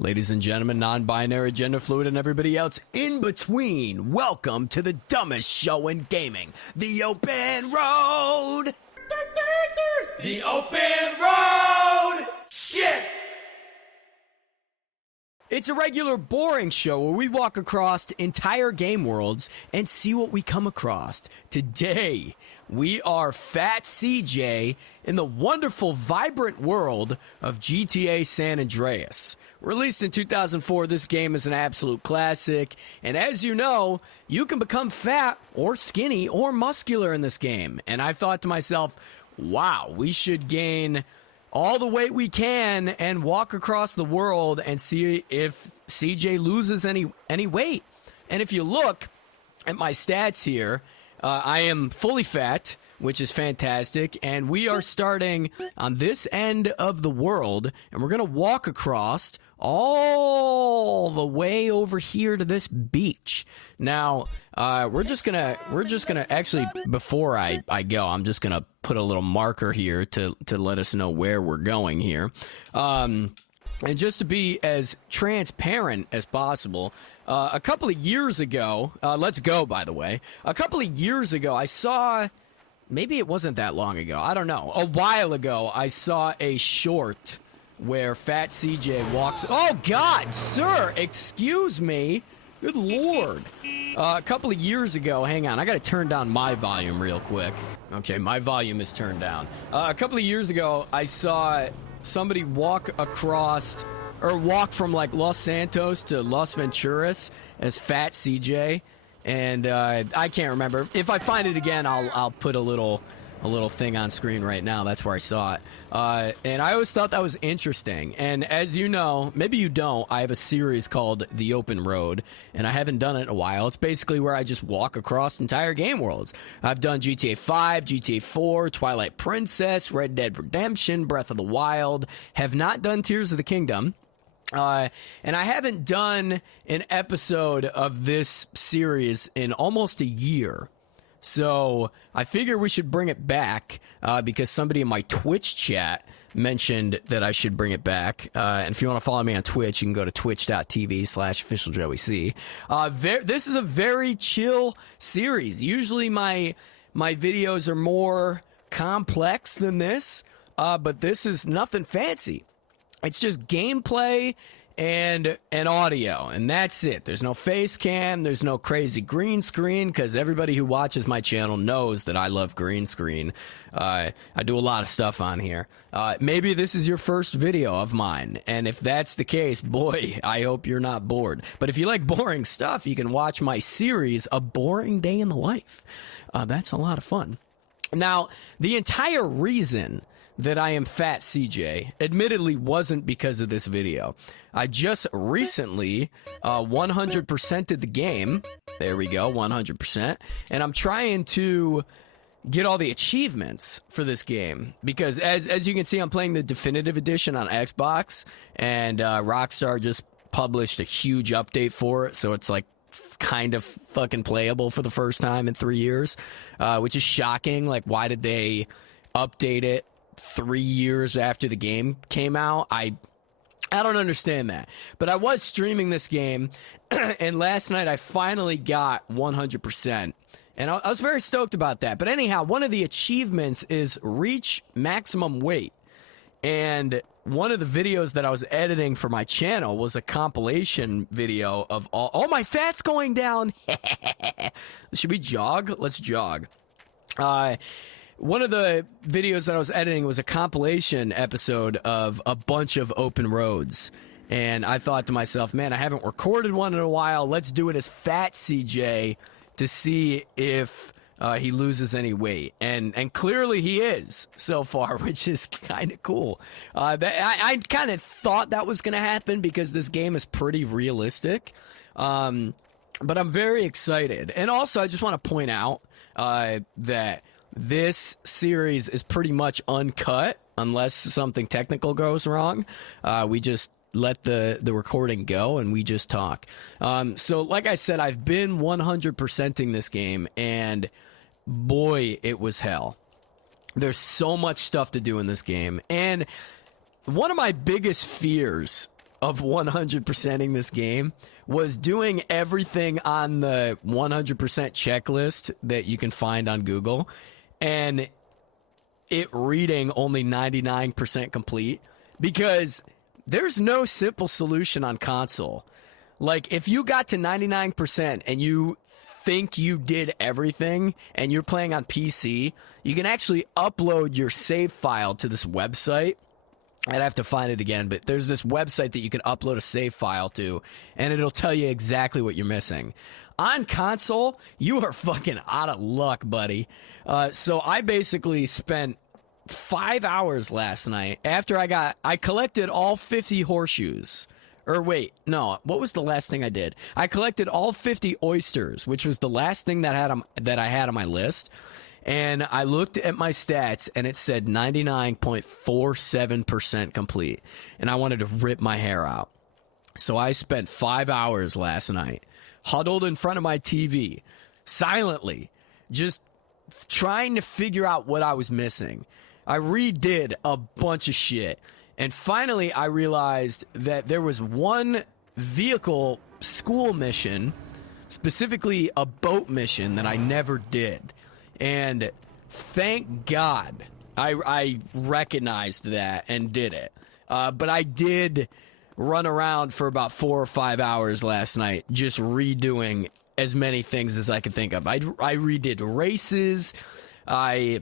Ladies and gentlemen, non-binary, gender fluid, and everybody else in between, welcome to the dumbest show in gaming, The Open Road! The Open Road! Shit! It's a regular boring show where we walk across entire game worlds and see what we come across. Today, we are Fat CJ in the wonderful, vibrant world of GTA San Andreas. Released in 2004, this game is an absolute classic, and as you know, you can become fat or skinny or muscular in this game. And I thought to myself, wow, we should gain all the weight we can and walk across the world and see if CJ loses any weight. And if you look at my stats here, I am fully fat, which is fantastic, and we are starting on this end of the world, and we're going to walk across all the way over here to this beach. Now, we're just gonna actually, before I go, I'm just gonna put a little marker here to let us know where we're going here. And just to be as transparent as possible, a couple of years ago, let's go, by the way. A couple of years ago, I saw, maybe it wasn't that long ago, I don't know. A while ago, I saw a short where Fat CJ walks. Oh, God, sir, excuse me. Good Lord. A couple of years ago, hang on, I got to turn down my volume real quick. Okay, my volume is turned down. A couple of years ago, I saw somebody walk across, or walk from like Los Santos to Las Venturas as Fat CJ, and I can't remember. If I find it again, I'll put a little thing on screen right now. That's where I saw it. And I always thought that was interesting. And as you know, maybe you don't, I have a series called The Open Road, and I haven't done it in a while. It's basically where I just walk across entire game worlds. I've done GTA 5, GTA 4, Twilight Princess, Red Dead Redemption, Breath of the Wild. Have not done Tears of the Kingdom. And I haven't done an episode of this series in almost a year. So I figure we should bring it back because somebody in my Twitch chat mentioned that I should bring it back. And if you want to follow me on Twitch, you can go to twitch.tv/officialjoeyc. This is a very chill series. Usually my videos are more complex than this, but this is nothing fancy. It's just gameplay and audio, and that's it. There's no face cam, there's no crazy green screen, because everybody who watches my channel knows that I love green screen. I do a lot of stuff on here. Maybe this is your first video of mine, and if that's the case, boy, I hope you're not bored. But if you like boring stuff, you can watch my series, A Boring Day in the Life. That's a lot of fun. Now, the entire reason that I am Fat CJ admittedly wasn't because of this video. I just recently 100%ed the game. There we go, 100%. And I'm trying to get all the achievements for this game because as you can see, I'm playing the definitive edition on Xbox, and Rockstar just published a huge update for it, so it's like kind of fucking playable for the first time in 3 years, which is shocking. Like, why did they update it 3 years after the game came out? I don't understand that. But I was streaming this game, and last night I finally got 100%. And I was very stoked about that. But anyhow, one of the achievements is reach maximum weight. And one of the videos that I was editing for my channel was a compilation video of all... Oh, my fat's going down! Should we jog? Let's jog. One of the videos that I was editing was a compilation episode of a bunch of open roads. And I thought to myself, man, I haven't recorded one in a while. Let's do it as Fat CJ to see if he loses any weight. And clearly he is so far, which is kind of cool. I kind of thought that was going to happen because this game is pretty realistic. But I'm very excited. And also, I just want to point out that this series is pretty much uncut unless something technical goes wrong. We just let the recording go and we just talk. So like I said, I've been 100%ing this game, and boy, it was hell. There's so much stuff to do in this game. And one of my biggest fears of 100%ing this game was doing everything on the 100% checklist that you can find on Google, and it reading only 99% complete, because there's no simple solution on console. Like, if you got to 99% and you think you did everything and you're playing on PC, you can actually upload your save file to this website. I'd have to find it again, but there's this website that you can upload a save file to, and it'll tell you exactly what you're missing. On console, you are fucking out of luck, buddy. So I basically spent 5 hours last night after I collected all 50 horseshoes. Or wait, no, what was the last thing I did? I collected all 50 oysters, which was the last thing that I had on my list. And I looked at my stats, and it said 99.47% complete. And I wanted to rip my hair out. So I spent 5 hours last night, huddled in front of my TV, silently, just trying to figure out what I was missing. I redid a bunch of shit. And finally, I realized that there was one vehicle school mission, specifically a boat mission, that I never did. And thank God I recognized that and did it. But I did run around for about 4 or 5 hours last night just redoing as many things as I could think of. I redid races. I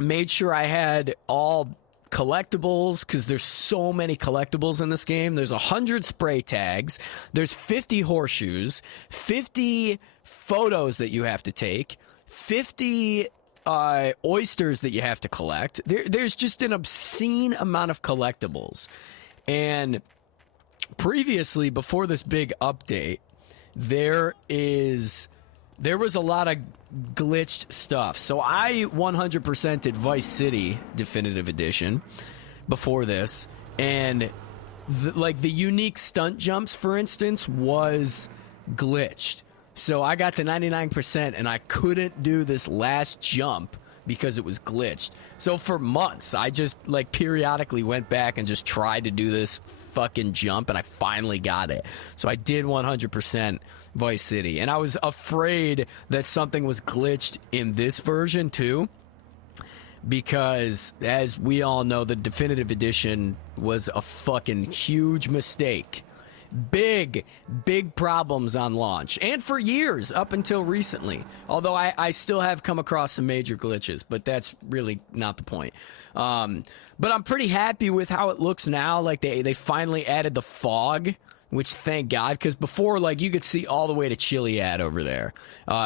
made sure I had all collectibles, because there's so many collectibles in this game. There's 100 spray tags. There's 50 horseshoes, 50 photos that you have to take, 50 oysters that you have to collect. There's just an obscene amount of collectibles. And previously, before this big update, there was a lot of glitched stuff. So I 100%ed Vice City Definitive Edition before this, and the unique stunt jumps, for instance, was glitched. So I got to 99% and I couldn't do this last jump because it was glitched. So for months, I just periodically went back and just tried to do this fucking jump, and I finally got it. So I did 100% Vice City, and I was afraid that something was glitched in this version too, because as we all know, the Definitive Edition was a fucking huge mistake. Big problems on launch, and for years up until recently. Although I still have come across some major glitches, but that's really not the point. But I'm pretty happy with how it looks now. Like they finally added the fog, which thank God, because before you could see all the way to Chiliad over there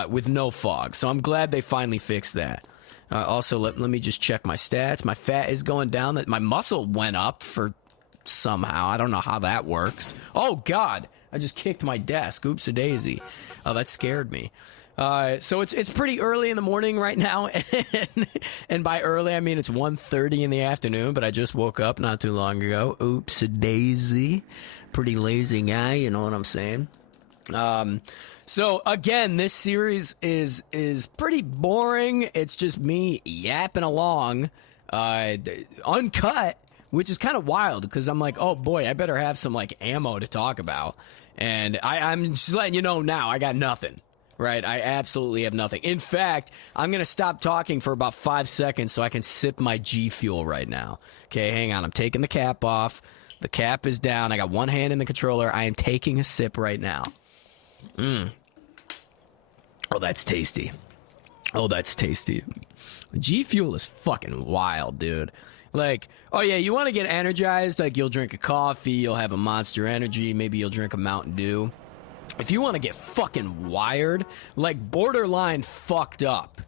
with no fog. So I'm glad they finally fixed that. Also, let me just check my stats. My fat is going down. My muscle went up for somehow. I don't know how that works. Oh God, I just kicked my desk. Oops a daisy. Oh, that scared me. So it's pretty early in the morning right now, and by early I mean it's 1:30 in the afternoon, but I just woke up not too long ago. Oops a daisy. Pretty lazy guy, you know what I'm saying? So again, this series is pretty boring. It's just me yapping along, uncut, which is kind of wild, because I'm like, oh boy, I better have some ammo to talk about. And I'm just letting you know now, I got nothing, right? I absolutely have nothing. In fact, I'm going to stop talking for about 5 seconds so I can sip my G Fuel right now. Okay, hang on. I'm taking the cap off. The cap is down. I got one hand in the controller. I am taking a sip right now. Oh, that's tasty. Oh, that's tasty. G Fuel is fucking wild, dude. Oh yeah, you want to get energized? You'll drink a coffee, you'll have a Monster Energy, maybe you'll drink a Mountain Dew. If you want to get fucking wired, borderline fucked up,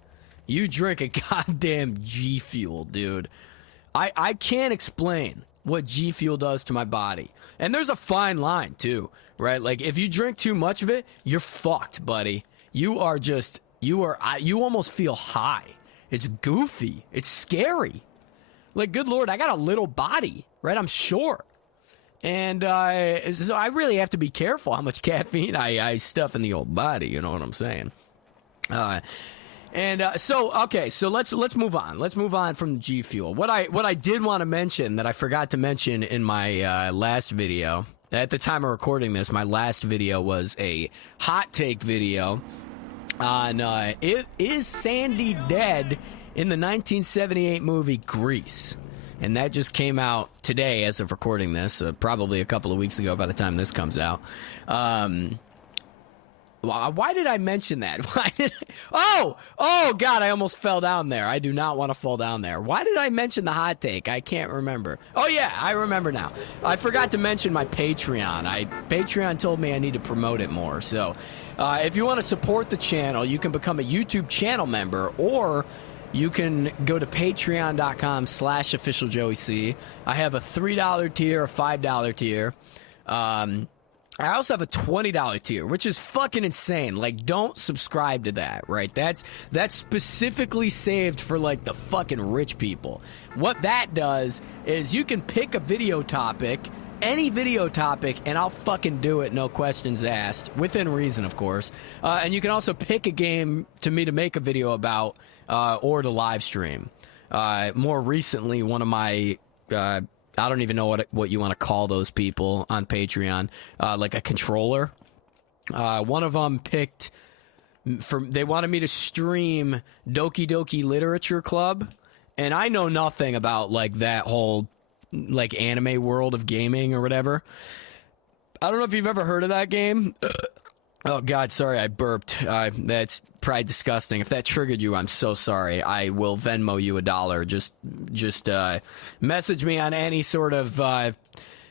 you drink a goddamn G Fuel, dude. I can't explain what G Fuel does to my body. And there's a fine line, too, right? If you drink too much of it, you're fucked, buddy. You almost feel high. It's goofy. It's scary. Good Lord, I got a little body, right? I'm short. And so I really have to be careful how much caffeine I stuff in the old body, you know what I'm saying? So let's move on. Let's move on from the G Fuel. What I did want to mention that I forgot to mention in my last video at the time of recording this, my last video was a hot take video on is Sandy dead in the 1978 movie Grease? And that just came out today as of recording this, probably a couple of weeks ago by the time this comes out. Why did I mention that? Oh, God, I almost fell down there. I do not want to fall down there. Why did I mention the hot take? I can't remember. Oh, yeah, I remember now. I forgot to mention my Patreon. Patreon told me I need to promote it more. So if you want to support the channel, you can become a YouTube channel member, or you can go to patreon.com/officialjoeyc. I have a $3 tier, a $5 tier. I also have a $20 tier, which is fucking insane. Like, don't subscribe to that, right? That's specifically saved for, like, the fucking rich people. What that does is you can pick a video topic, any video topic, and I'll fucking do it, no questions asked, within reason, of course. And you can also pick a game to make a video about, or to live stream. More recently, one of my... I don't even know what you want to call those people on Patreon, like a controller. One of them picked, they wanted me to stream Doki Doki Literature Club, and I know nothing about, like, that whole, like, anime world of gaming or whatever. I don't know if you've ever heard of that game. Oh, God, sorry, I burped. That's probably disgusting. If that triggered you, I'm so sorry. I will Venmo you $1. Just message me on any sort of, I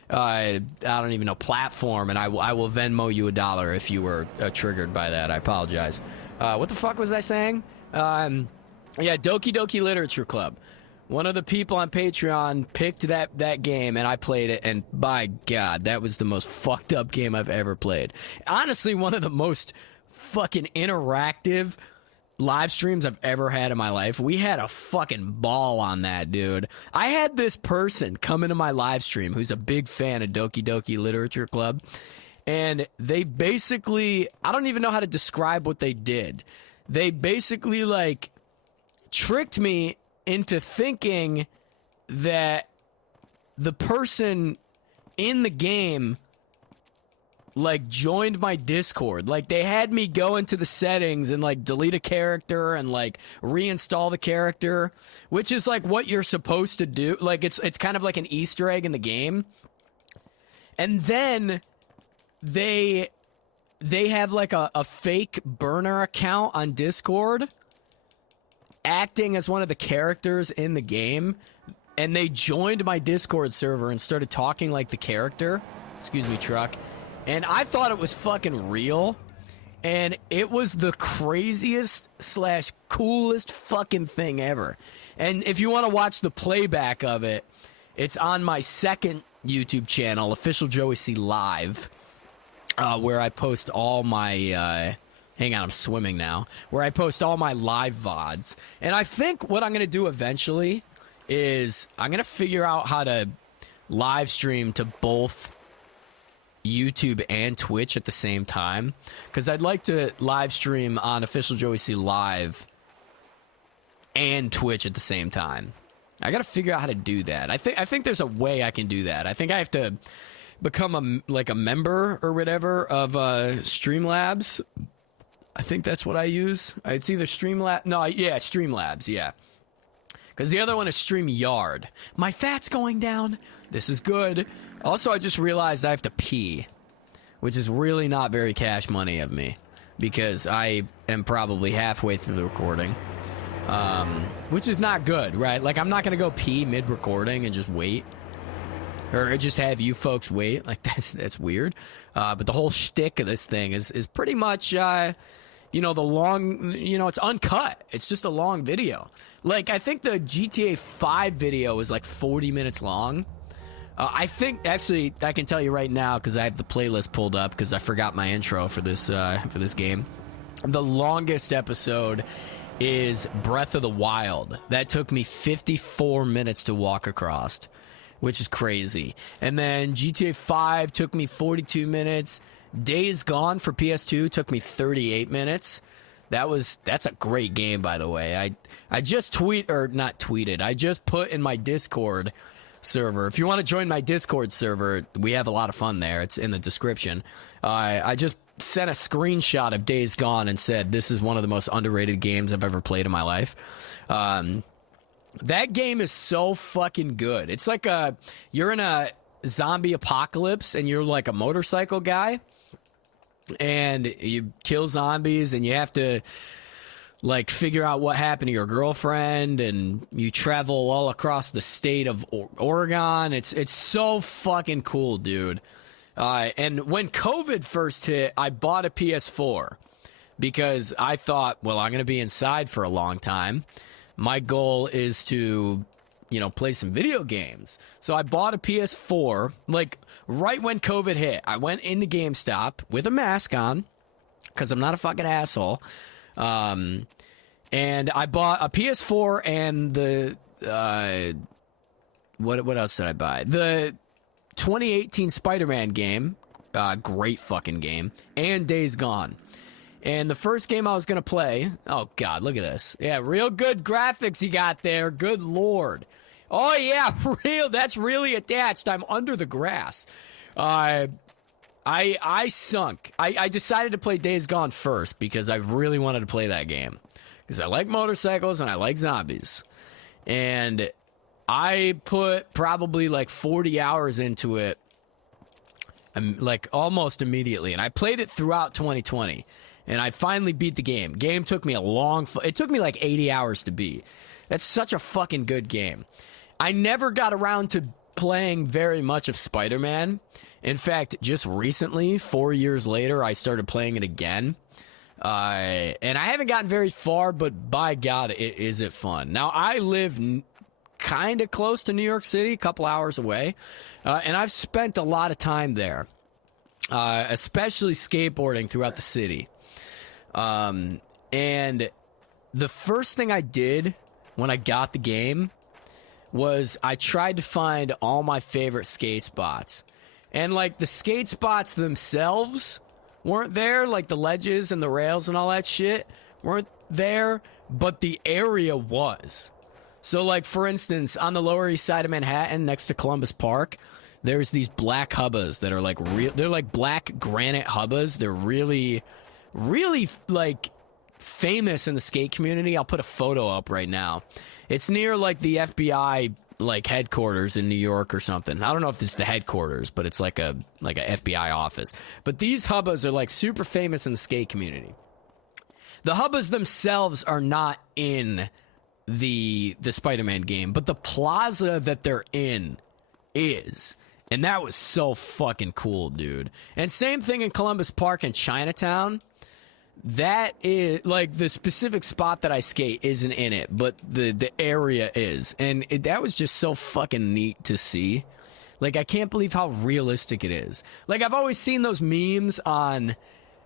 don't even know, platform, and I will Venmo you $1 if you were triggered by that. I apologize. What the fuck was I saying? Yeah, Doki Doki Literature Club. One of the people on Patreon picked that game, and I played it, and by God, that was the most fucked up game I've ever played. Honestly, one of the most fucking interactive live streams I've ever had in my life. We had a fucking ball on that, dude. I had this person come into my live stream who's a big fan of Doki Doki Literature Club, and they basically, I don't even know how to describe what they did. They basically, like, tricked me into thinking that the person in the game, like, joined my Discord. Like, they had me go into the settings and, like, delete a character and, like, reinstall the character, which is, like, what you're supposed to do. Like, it's kind of like an Easter egg in the game. And then they have, like, a fake burner account on Discord acting as one of the characters in the game, and they joined my Discord server and started talking like the character. Excuse me, truck. And I thought it was fucking real, and it was the craziest / coolest fucking thing ever. And if you want to watch the playback of it, it's on my second YouTube channel, Official Joey C Live, where I post all my... hang on, I'm swimming now. Where I post all my live VODs. And I think what I'm going to do eventually is I'm going to figure out how to live stream to both YouTube and Twitch at the same time. Because I'd like to live stream on Official Joey C Live and Twitch at the same time. I got to figure out how to do that. I think there's a way I can do that. I think I have to become a member or whatever of Streamlabs. I think that's what I use. It's either Streamlabs. No, yeah, Streamlabs, yeah. Because the other one is StreamYard. My fat's going down. This is good. Also, I just realized I have to pee, which is really not very cash money of me, because I am probably halfway through the recording, which is not good, right? Like, I'm not going to go pee mid-recording and just wait. Or just have you folks wait. Like, that's weird. But the whole shtick of this thing is pretty much... you know, the long, you know, it's uncut. It's just a long video. Like, I think the GTA 5 video was like 40 minutes long. I think, actually, I can tell you right now, because I have the playlist pulled up, because I forgot my intro for this game. The longest episode is Breath of the Wild. That took me 54 minutes to walk across, which is crazy. And then GTA 5 took me 42 minutes. Days Gone for PS2 took me 38 minutes. That's a great game, by the way. I just not tweeted. I just put in my Discord server. If you want to join my Discord server, we have a lot of fun there. It's in the description. I just sent a screenshot of Days Gone and said, this is one of the most underrated games I've ever played in my life. That game is so fucking good. It's like you're in a zombie apocalypse and you're like a motorcycle guy and you kill zombies and you have to like figure out what happened to your girlfriend, and you travel all across the state of Oregon. It's so fucking cool, dude. And when COVID first hit, I bought a PS4 because I thought, well, I'm going to be inside for a long time. My goal is to, play some video games. So I bought a PS4, like right when COVID hit. I went into GameStop with a mask on because I'm not a fucking asshole. And I bought a PS4 and the, what else did I buy? The 2018 Spider-Man game, great fucking game, and Days Gone. And the first game I was going to play, oh God, look at this. Yeah, real good graphics you got there. Good Lord. Oh yeah, that's really attached. I'm under the grass. I sunk. I decided to play Days Gone first because I really wanted to play that game. Because I like motorcycles and I like zombies. And I put probably like 40 hours into it, like almost immediately. And I played it throughout 2020. And I finally beat the game. Game took me it took me like 80 hours to beat. That's such a fucking good game. I never got around to playing very much of Spider-Man. In fact, just recently, 4 years later, I started playing it again. And I haven't gotten very far, but by God, is it fun. Now, I live kind of close to New York City, a couple hours away, and I've spent a lot of time there, especially skateboarding throughout the city. And the first thing I did when I got the game was I tried to find all my favorite skate spots. And, like, the skate spots themselves weren't there, like the ledges and the rails and all that shit weren't there, but the area was. So, like, for instance, on the Lower East Side of Manhattan next to Columbus Park, there's these black hubbas that are, like, they're like black granite hubbas. They're really, really, like, famous in the skate community. I'll put a photo up right now. It's near, like, the FBI, like, headquarters in New York or something. I don't know if this is the headquarters, but it's like a FBI office. But these hubbas are, like, super famous in the skate community. The hubbas themselves are not in the Spider-Man game, but the plaza that they're in is. And that was so fucking cool, dude. And same thing in Columbus Park and Chinatown. That is, like, the specific spot that I skate isn't in it, but the area is. And that was just so fucking neat to see. Like, I can't believe how realistic it is. Like, I've always seen those memes on,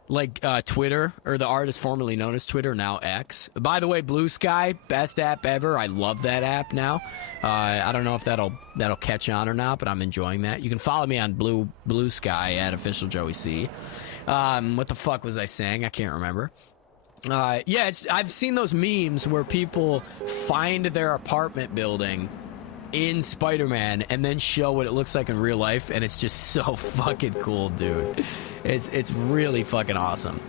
like, Twitter, or the artist formerly known as Twitter, now X. By the way, Blue Sky, best app ever. I love that app now. I don't know if that'll catch on or not, but I'm enjoying that. You can follow me on Blue Sky at @officialjoeyc. What the fuck was I saying? I can't remember. Yeah, I've seen those memes where people find their apartment building in Spider-Man and then show what it looks like in real life, and it's just so fucking cool, dude. It's really fucking awesome.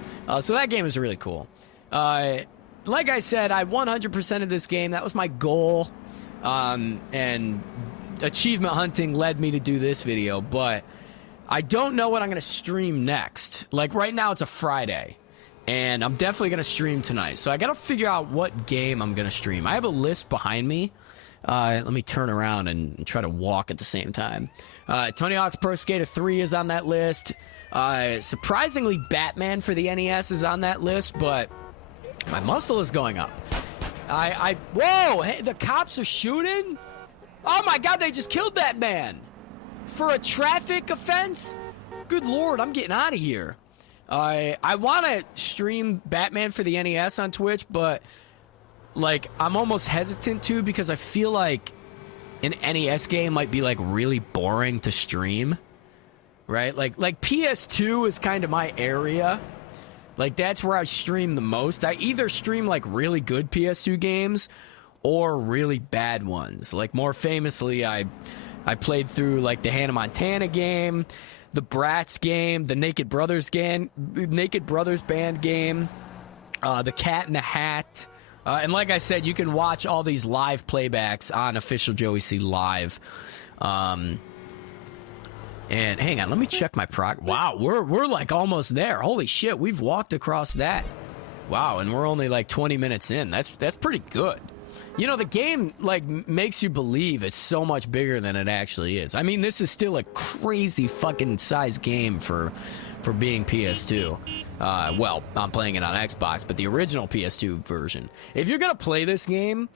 So that game is really cool. Like I said, I 100% of this game. That was my goal, and achievement hunting led me to do this video, but I don't know what I'm going to stream next. Like, right now it's a Friday, and I'm definitely going to stream tonight. So I got to figure out what game I'm going to stream. I have a list behind me. Let me turn around and try to walk at the same time. Tony Hawk's Pro Skater 3 is on that list. Surprisingly, Batman for the NES is on that list, but my muscle is going up. Whoa! Hey, the cops are shooting? Oh my God, they just killed that man! For a traffic offense? Good Lord, I'm getting out of here. I want to stream Batman for the NES on Twitch, but, like, I'm almost hesitant to because I feel like an NES game might be, like, really boring to stream. Right? Like PS2 is kind of my area. Like, that's where I stream the most. I either stream, like, really good PS2 games or really bad ones. Like, more famously, I I played through like the Hannah Montana game, the Bratz game, the Naked Brothers Band game, the Cat in the Hat. And like I said, you can watch all these live playbacks on Official Joey C Live. And hang on, let me check my Wow, we're like almost there. Holy shit, we've walked across that. Wow, and we're only like 20 minutes in. That's pretty good. You know, the game like makes you believe it's so much bigger than it actually is. I mean, this is still a crazy fucking size game for being PS2. Well, I'm playing it on Xbox, but the original PS2 version. If you're gonna play this game,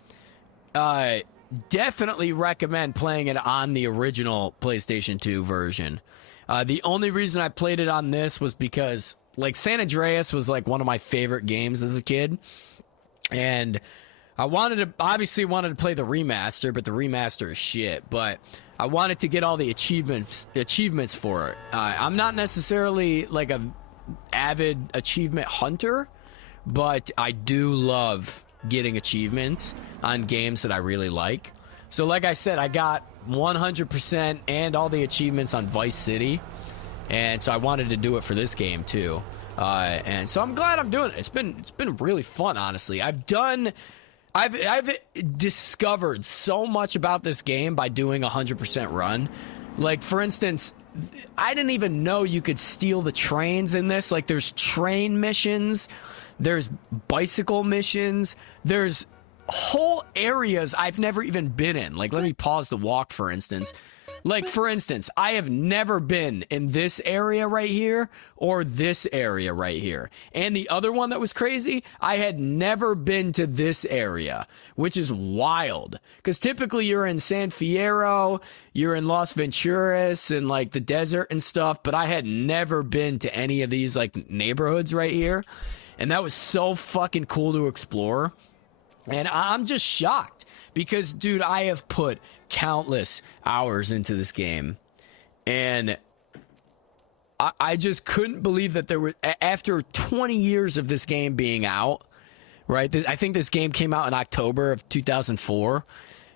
definitely recommend playing it on the original PlayStation 2 version. The only reason I played it on this was because, like, San Andreas was like one of my favorite games as a kid, and I obviously wanted to play the remaster, but the remaster is shit. But I wanted to get all the achievements for it. I'm not necessarily like a avid achievement hunter, but I do love getting achievements on games that I really like. So like I said, I got 100% and all the achievements on Vice City, and so I wanted to do it for this game too. And so I'm glad I'm doing it. It's been really fun, honestly. I've discovered so much about this game by doing a 100% run. Like, for instance, I didn't even know you could steal the trains in this. Like, there's train missions, there's bicycle missions, there's whole areas I've never even been in. Like, let me pause the walk, for instance. Like, for instance, I have never been in this area right here or this area right here. And the other one that was crazy, I had never been to this area, which is wild. Because typically you're in San Fierro, you're in Las Venturas and like the desert and stuff, but I had never been to any of these like neighborhoods right here. And that was so fucking cool to explore. And I'm just shocked because, dude, I have put countless hours into this game, and I just couldn't believe that there were, after 20 years of this game being out, right? I think this game came out in October of 2004.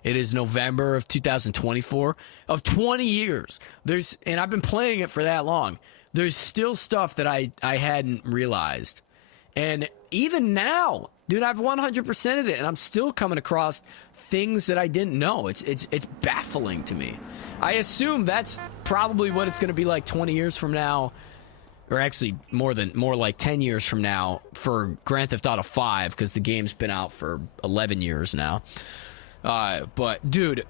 It is November of 2024. Of 20 years, and I've been playing it for that long. There's still stuff that I hadn't realized. And even now, dude, I've 100%ed it, and I'm still coming across things that I didn't know. It's baffling to me. I assume that's probably what it's going to be like 20 years from now, or actually more like 10 years from now for Grand Theft Auto 5, because the game's been out for 11 years now. But dude,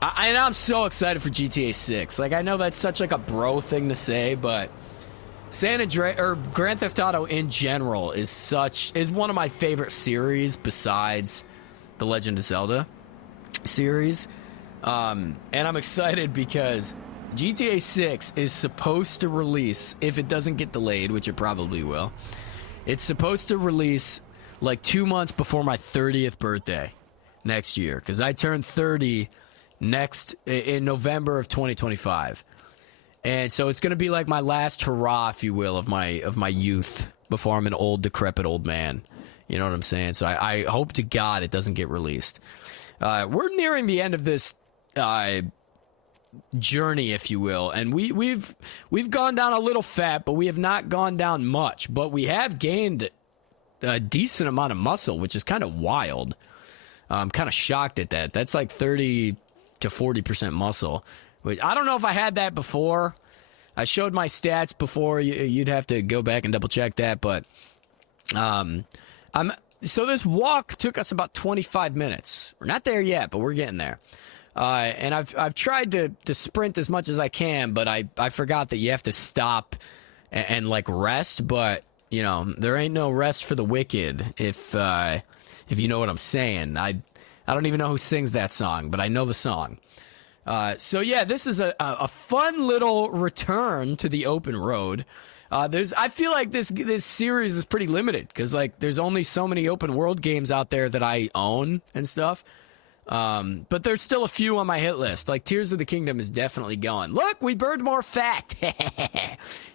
I'm so excited for GTA 6. Like, I know that's such like a bro thing to say, but San Andreas, or Grand Theft Auto in general, is one of my favorite series besides the Legend of Zelda series. And I'm excited because GTA 6 is supposed to release, if it doesn't get delayed, which it probably will, it's supposed to release like 2 months before my 30th birthday next year, because I turn 30 in November of 2025. And so it's going to be like my last hurrah, if you will, of my youth before I'm an old, decrepit old man. You know what I'm saying? So I hope to God it doesn't get released. We're nearing the end of this journey, if you will, and we've gone down a little fat, but we have not gone down much. But we have gained a decent amount of muscle, which is kind of wild. I'm kind of shocked at that. That's like 30 to 40% muscle. I don't know if I had that before. I showed my stats before. You'd have to go back and double check that. But so this walk took us about 25 minutes. We're not there yet, but we're getting there. And I've tried to sprint as much as I can, but I forgot that you have to stop and like rest. But you know, there ain't no rest for the wicked. If you know what I'm saying. I don't even know who sings that song, but I know the song. So yeah, this is a fun little return to the open road. I feel like this series is pretty limited because like there's only so many open world games out there that I own and stuff. But there's still a few on my hit list. Like Tears of the Kingdom is definitely going. Look, we burned more fat.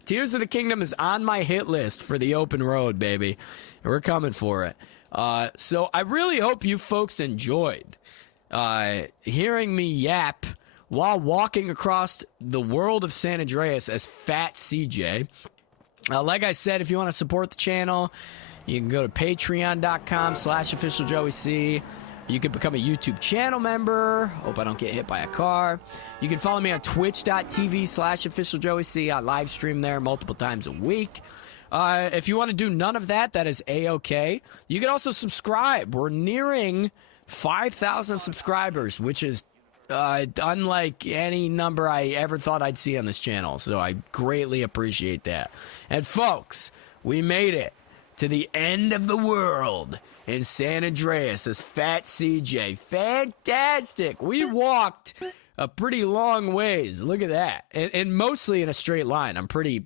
Tears of the Kingdom is on my hit list for the open road, baby. We're coming for it. So I really hope you folks enjoyed hearing me yap while walking across the world of San Andreas as Fat CJ. Like I said, if you want to support the channel, you can go to patreon.com/officialjoeyc. You can become a YouTube channel member. Hope I don't get hit by a car. You can follow me on twitch.tv/officialjoeyc. I live stream there multiple times a week. If you want to do none of that, that is A-okay. You can also subscribe. We're nearing 5,000 subscribers, which is unlike any number I ever thought I'd see on this channel. So I greatly appreciate that. And folks, we made it to the end of the world in San Andreas as Fat CJ. Fantastic. We walked a pretty long ways. Look at that. And mostly in a straight line. I'm pretty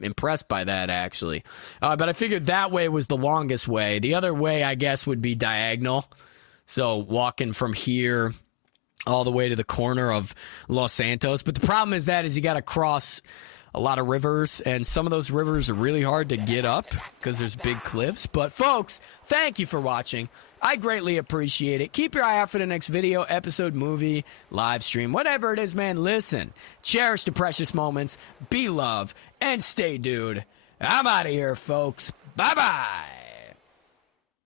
impressed by that, actually. But I figured that way was the longest way. The other way, I guess, would be diagonal. So walking from here all the way to the corner of Los Santos. But the problem is you got to cross a lot of rivers, and some of those rivers are really hard to get up because there's big cliffs. But folks, thank you for watching. I greatly appreciate it. Keep your eye out for the next video, episode, movie, live stream, whatever it is, man. Listen, cherish the precious moments, be love, and stay dude. I'm out of here, folks. Bye-bye.